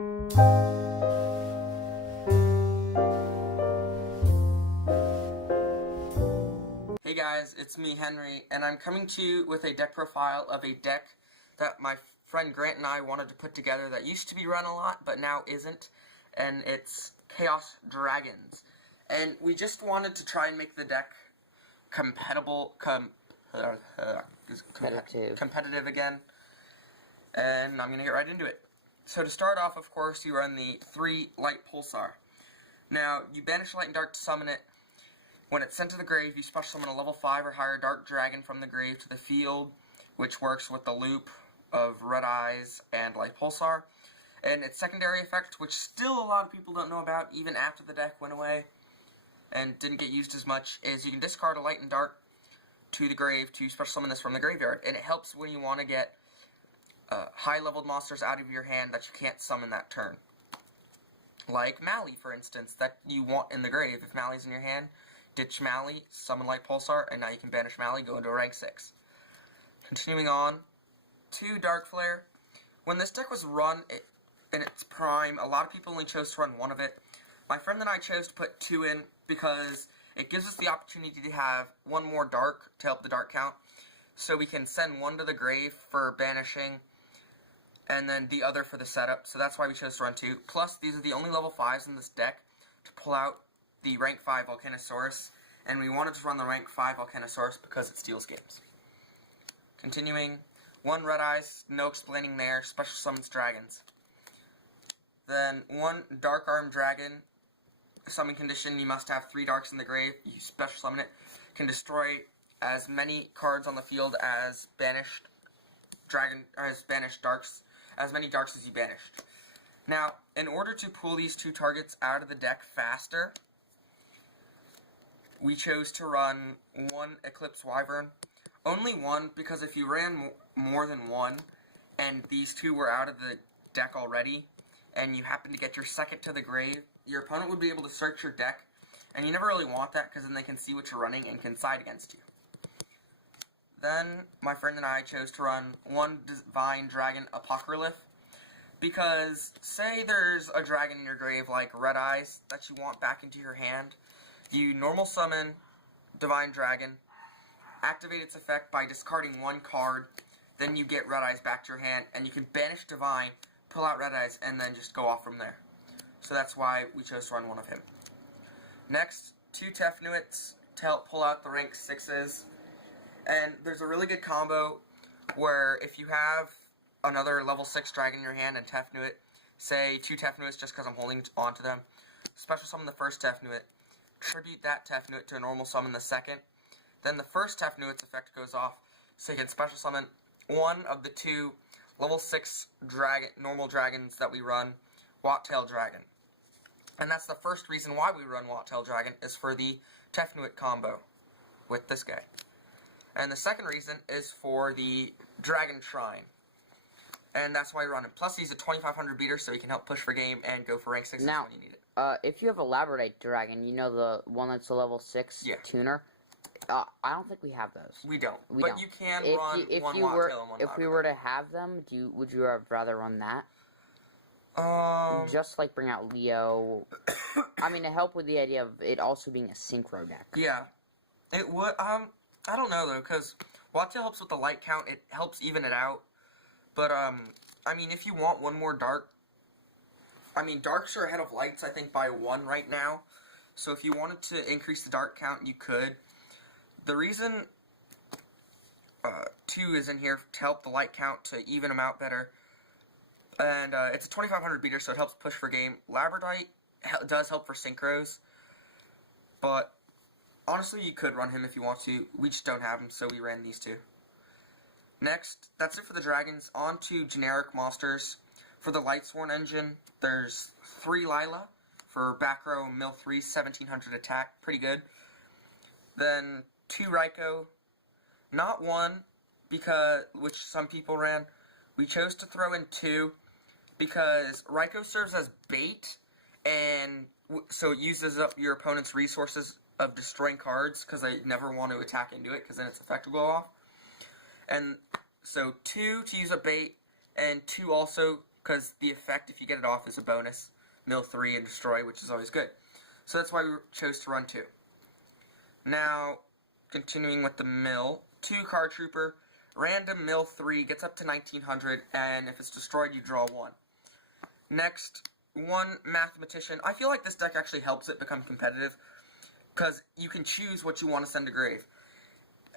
Hey guys, it's me, Henry, and I'm coming to you with a deck profile of a deck that my friend Grant and I wanted to put together that used to be run a lot, but now isn't, and it's Chaos Dragons. And we just wanted to try and make the deck competitive again, and I'm going to get right into it. So to start off, of course, you run the 3 Light Pulsar. Now, you banish Light and Dark to summon it. When it's sent to the grave, you special summon a level 5 or higher Dark Dragon from the grave to the field, which works with the loop of Red Eyes and Light Pulsar. And its secondary effect, which still a lot of people don't know about, even after the deck went away and didn't get used as much, is you can discard a Light and Dark to the grave to special summon this from the graveyard. And it helps when you want to get high-leveled monsters out of your hand that you can't summon that turn. Like Mally, for instance, that you want in the grave. If Mally's in your hand, ditch Mally, summon Light Pulsar, and now you can banish Mally, go into a rank 6. Continuing on to Dark Flare. When this deck was run in its prime, a lot of people only chose to run one of it. My friend and I chose to put 2 in because it gives us the opportunity to have one more Dark to help the Dark count. So we can send one to the grave for banishing, and then the other for the setup. So that's why we chose to run 2. Plus, these are the only level 5s in this deck to pull out the rank 5 Volcanosaurus, and we wanted to run the rank 5 Volcanosaurus because it steals games. Continuing, 1 Red Eyes, no explaining there, special summons dragons. Then 1 Dark Arm Dragon, summon condition, you must have 3 darks in the grave, you special summon it, can destroy as many cards on the field as banished darks, as many darks as you banished. Now, in order to pull these 2 targets out of the deck faster, we chose to run 1 Eclipse Wyvern. Only 1, because if you ran more than 1, and these 2 were out of the deck already, and you happen to get your second to the grave, your opponent would be able to search your deck, and you never really want that, because then they can see what you're running and can side against you. Then, my friend and I chose to run 1 Divine Dragon Apocryph, because, say there's a dragon in your grave like Red Eyes that you want back into your hand, you normal summon Divine Dragon, activate its effect by discarding 1 card, then you get Red Eyes back to your hand, and you can banish Divine, pull out Red Eyes, and then just go off from there. So that's why we chose to run 1 of him. Next, 2 Tefnuits to help pull out the rank 6s. And there's a really good combo where if you have another level 6 dragon in your hand and Tefnuit, say 2 Tefnuits just because I'm holding on to them, special summon the first Tefnuit, tribute that Tefnuit to a normal summon the second, then the first Tefnuit's effect goes off, so you can special summon 1 of the 2 level 6 normal dragons that we run, Wattail Dragon. And that's the first reason why we run Wattail Dragon, is for the Tefnuit combo with this guy. And the second reason is for the Dragon Shrine. And that's why we run him. Plus, he's a 2500 beater, so he can help push for game and go for rank 6 when you need it. If you have a Labradite Dragon, you know the one that's a level 6 tuner? I don't think we have those. We don't. But you can run one Wattail and one Labradite. If we were to have them, would you rather run that? Just like bring out Leo. I mean, to help with the idea of it also being a synchro deck. Yeah. It would, I don't know, though, because Wattail helps with the light count. It helps even it out. But, I mean, if you want 1 more dark, I mean, darks are ahead of lights, I think, by 1 right now. So if you wanted to increase the dark count, you could. The reason 2 is in here to help the light count to even them out better. And it's a 2500 beater, so it helps push for game. Labradite does help for synchros. But honestly, you could run him if you want to. We just don't have him, so we ran these 2. Next, that's it for the dragons. On to generic monsters. For the Lightsworn engine, there's 3 Lila. For back row, mill 3, 1700 attack. Pretty good. Then 2 Raikou. Not 1, which some people ran. We chose to throw in 2 because Raikou serves as bait, and so it uses up your opponent's resources of destroying cards, because they never want to attack into it, because then its effect will go off. And so 2 to use a bait, and 2 also because the effect, if you get it off, is a bonus. Mill 3 and destroy, which is always good. So that's why we chose to run 2. Now, continuing with the mill, 2 card trooper, random mill 3 gets up to 1900, and if it's destroyed, you draw 1. Next, 1 mathematician. I feel like this deck actually helps it become competitive, because you can choose what you want to send to grave.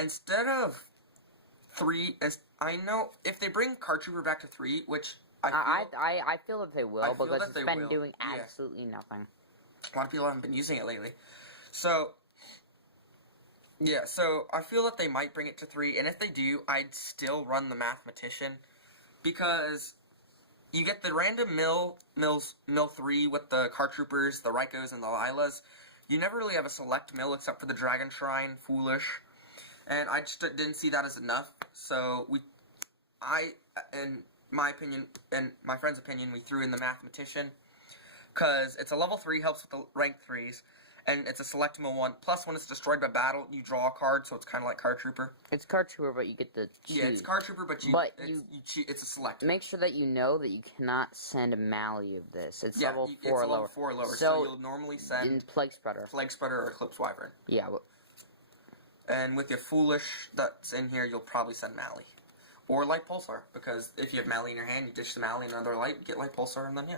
Instead of 3, I know if they bring card trooper back to 3, which I feel that they will, because it's been doing absolutely nothing. A lot of people haven't been using it lately. So, yeah, so I feel that they might bring it to 3, and if they do, I'd still run the mathematician, because you get the random mill 3 with the card troopers, the Rykos, and the Lilas. You never really have a select mill except for the Dragon Shrine, Foolish, and I just didn't see that as enough, so in my opinion, and my friend's opinion, we threw in the mathematician, because it's a level 3, helps with the rank 3s, and it's a select mill 1, plus when it's destroyed by battle, you draw a card, so it's kind of like card trooper. It's card trooper, but you get the choose. Yeah, it's card trooper, but it's a select. Make sure that you know that you cannot send a Mally of this. It's level 4 it's level lower. 4 lower, so you'll normally send in plaguespreader or Eclipse Wyvern. Yeah, and with your Foolish that's in here, you'll probably send Mally. Or Light Pulsar, because if you have Mally in your hand, you dish the Mally and another Light, you get Light Pulsar, and then yeah.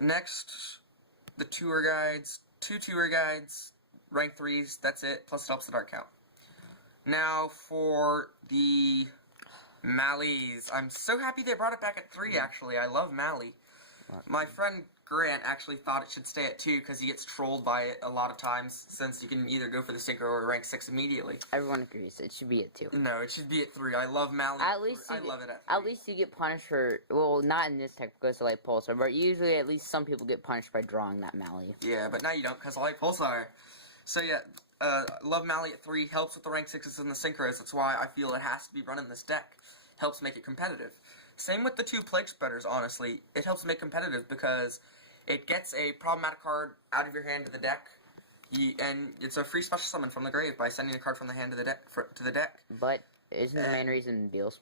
Next, the Tour Guides. 2 Tour Guides, rank 3s, that's it, plus it helps the Dark count. Now, for the Mallies. I'm so happy they brought it back at 3, actually. I love Mally. My friend Grant actually thought it should stay at 2 because he gets trolled by it a lot of times, since you can either go for the Synchro or rank 6 immediately. Everyone agrees. It should be at 2. No, it should be at 3. I love Mally. I love it at 3. At least you get punished for, well, not in this tech because of Light Pulsar, but usually at least some people get punished by drawing that Mally. Yeah, but now you don't because of Light Pulsar. So yeah, love Mally at 3. Helps with the rank 6s and the Synchros. That's why I feel it has to be run in this deck. Helps make it competitive. Same with the 2 Plague Spreaders, honestly. It helps make competitive because it gets a problematic card out of your hand to the deck, and it's a free special summon from the grave by sending a card from the hand to the deck. But isn't the main reason Beelze?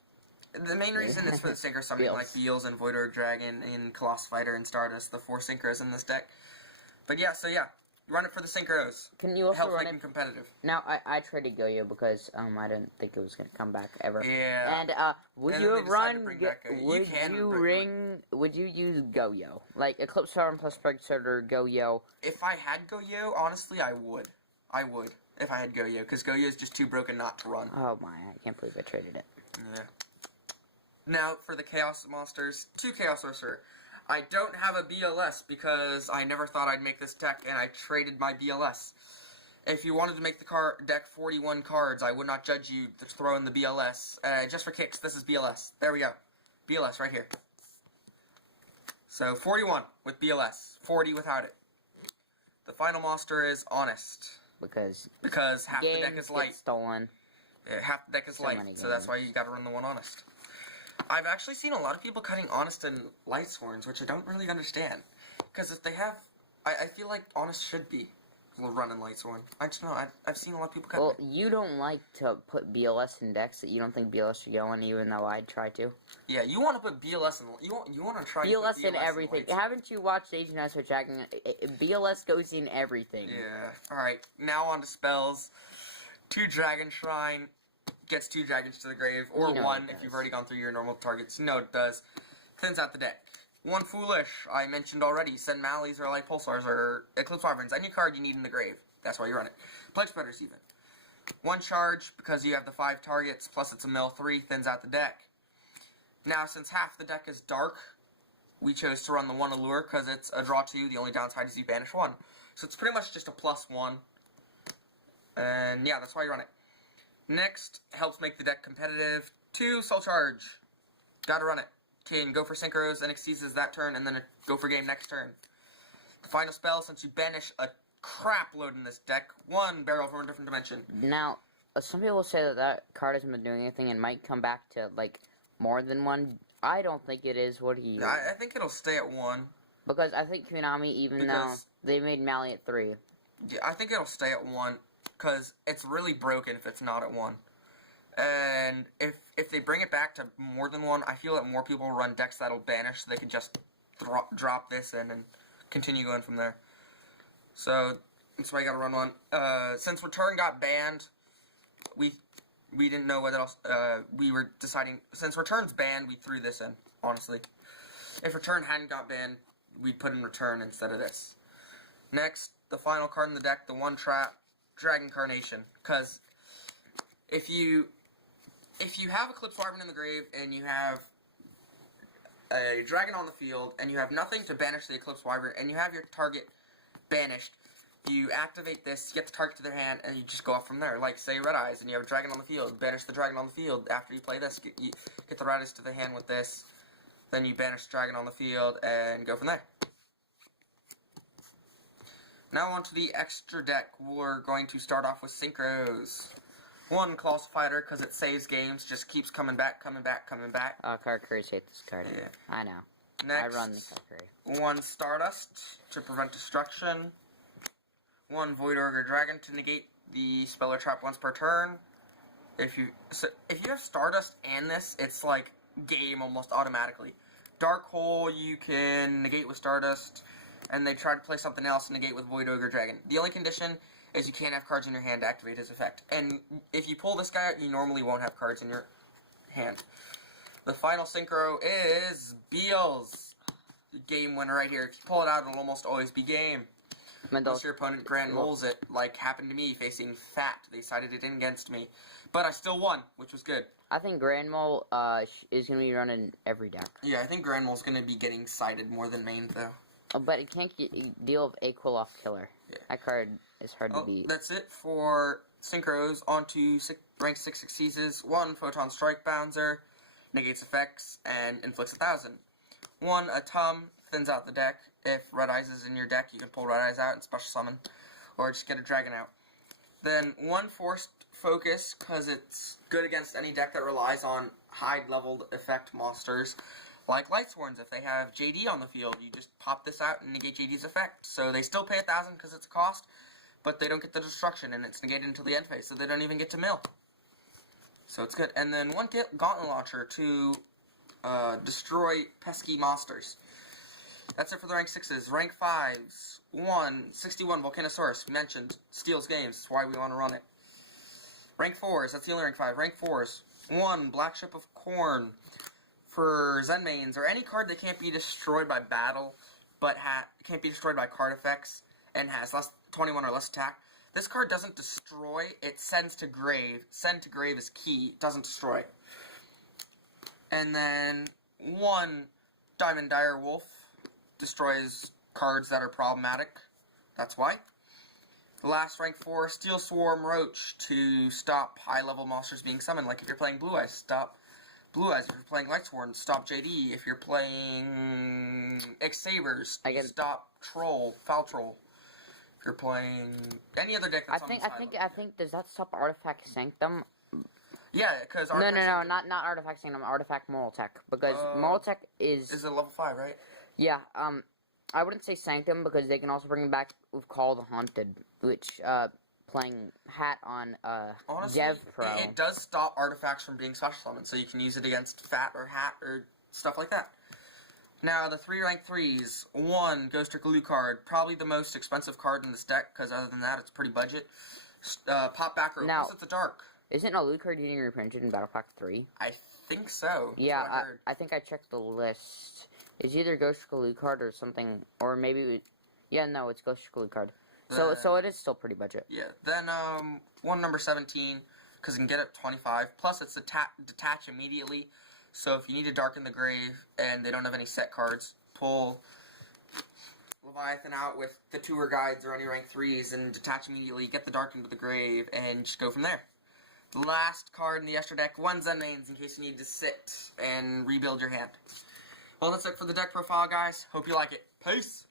The main reason is for the synchro summoning, like Beelze and Voidor Dragon and Colossus Fighter and Stardust, the 4 synchros in this deck. But yeah, so yeah. Run it for the synchros. Can you also help run make them competitive? Now, I traded Goyo because I didn't think it was gonna come back ever. Yeah. And would you have run? Would you use Goyo, like Eclipse Storm plus Plaguespreader Goyo? If I had Goyo, honestly, I would. I would if I had Goyo, because Goyo is just too broken not to run. Oh my! I can't believe I traded it. Yeah. Now for the Chaos Monsters, 2 Chaos Sorcerer. I don't have a BLS because I never thought I'd make this deck, and I traded my BLS. If you wanted to make the deck 41 cards, I would not judge you to throw in the BLS. Just for kicks, this is BLS. There we go. BLS right here. So 41 with BLS, 40 without it. The final monster is Honest. Because half the deck is light. Stolen. Yeah, half the deck is light, so that's why you gotta run the one Honest. I've actually seen a lot of people cutting Honest and Light Sworns, which I don't really understand. Because if they have... I feel like Honest should be running Light Sworn. I just know, I've seen a lot of people cut Well, you don't like to put BLS in decks that you don't think BLS should go in, even though I'd try to. Yeah, you want to put BLS in... You want to try BLS to put in everything. Haven't you watched Age of Nice Dragon? BLS goes in everything. Yeah. Alright, now on to spells. 2 Dragon Shrine... Gets 2 dragons to the grave, or 1 if you've already gone through your normal targets. You know it does. Thins out the deck. 1 Foolish, I mentioned already. Send Mallies or Light Pulsars or Eclipse Wyverns. Any card you need in the grave. That's why you run it. Plague Spreaders even. 1 Charge, because you have the 5 targets, plus it's a mill 3, thins out the deck. Now, since half the deck is dark, we chose to run the 1 Allure, because it's a draw 2. The only downside is you banish 1. So it's pretty much just a +1. And yeah, that's why you run it. Next, helps make the deck competitive. 2 Soul Charge. Gotta run it. Can go for Synchros, and exceeds that turn, and then go for game next turn. The final spell, since you banish a crap load in this deck, 1 Barrel from a different dimension. Now, some people say that card hasn't been doing anything and might come back to, like, more than 1. I don't think it is what he... I think it'll stay at 1. Because I think Konami, even though they made Mally at 3. Yeah, I think it'll stay at 1. Because it's really broken if it's not at 1. And if they bring it back to more than one, I feel that more people will run decks that'll banish, so they can just drop this in and continue going from there. So that's why you gotta run one. Since Return got banned, we didn't know what else. We were deciding, since Return's banned, we threw this in. Honestly, if Return hadn't got banned, we'd put in Return instead of this. Next, the final card in the deck, the one trap, Dragon Carnation. Because if you have Eclipse Wyvern in the grave and you have a dragon on the field and you have nothing to banish the Eclipse Wyvern and you have your target banished, you activate this, you get the target to their hand, and you just go off from there. Like, say, Red Eyes, and you have a dragon on the field. Banish the dragon on the field. After you play this, get the Red Eyes to the hand with this. Then you banish the dragon on the field, and go from there. Now on to the extra deck. We're going to start off with Synchros. One, Colossal Fighter, because it saves games, just keeps coming back, coming back, coming back. Card Curries hate this card. Yeah. I know. Next, I run the Card Curry. One, Stardust, to prevent destruction. One, Void Ogre Dragon, to negate the spell or trap once per turn. If you have Stardust and this, it's like game almost automatically. Dark Hole, you can negate with Stardust, and they try to play something else and negate with Void Ogre Dragon. The only condition is you can't have cards in your hand to activate his effect. And if you pull this guy out, you normally won't have cards in your hand. The final Synchro is Beelze. Game winner right here. If you pull it out, it'll almost always be game. Unless your opponent Grand Moles it, like happened to me facing Fat. They decided it in against me. But I still won, which was good. I think Grand Mole is going to be running every deck. Yeah, I think Grand Mole's going to be getting sided more than main, though. Oh, but it can't deal with a Quill Off Killer. Yeah. That card is hard to beat. That's it for Synchros. On to rank 6 succeeds. 1, Photon Strike Bouncer, negates effects, and inflicts 1,000. 1, Atum, thins out the deck. If Red Eyes is in your deck, you can pull Red Eyes out and special summon, or just get a dragon out. Then 1, Forced Focus, because it's good against any deck that relies on high-leveled effect monsters, like Lightsworns. If they have JD on the field, you just pop this out and negate JD's effect. So they still pay 1,000 because it's a cost, but they don't get the destruction, and it's negated until the end phase, so they don't even get to mill. So it's good. And then 1, Gauntlet Launcher to destroy pesky monsters. That's it for the rank 6s. Rank 5s. 1, 61 Volcanosaurus. Mentioned. Steals games. That's why we want to run it. Rank 4s. That's the only rank 5. Rank 4s. 1, Black Ship of Corn. For Zen mains, or any card that can't be destroyed by battle, but can't be destroyed by card effects, and has 21 or less attack. This card doesn't destroy. It sends to grave. Send to grave is key. It doesn't destroy. And then 1, Diamond Dire Wolf. Destroys cards that are problematic. That's why. The last rank 4, Steel Swarm Roach, to stop high-level monsters being summoned. Like if you're playing Blue Eyes, stop Blue Eyes. If you're playing Lightsworn, stop JD. If you're playing X-Sabers, stop Troll, Foul Troll. If you're playing any other deck that's I think does that stop Artifact Sanctum? Yeah, because No, not Artifact Sanctum, Artifact Moral Tech, because Moral Tech is a level 5, right? Yeah, I wouldn't say Sanctum, because they can also bring it back with Call the Haunted, which, playing Hat on, Honestly, Dev Pro. It does stop artifacts from being special summoned, so you can use it against Fat or Hat or stuff like that. Now, the 3 rank 3s. 1, Ghost Trick Alucard, probably the most expensive card in this deck, because other than that, it's pretty budget. Pop back row, plus it's a dark. Isn't Alucard getting reprinted in Battle Pack 3? I think so. Yeah, I think I checked the list. It's either Ghost Trick Alucard or something, or maybe, it's Ghost Trick Alucard. So it is still pretty budget. Yeah. Then 1 number 17, because you can get it 25. Plus it's detach immediately. So if you need to darken the grave and they don't have any set cards, pull Leviathan out with the tour guides or any rank 3s and detach immediately, get the dark into the grave, and just go from there. The last card in the extra deck, 1 Zen mains, in case you need to sit and rebuild your hand. Well, that's it for the deck profile, guys. Hope you like it. Peace!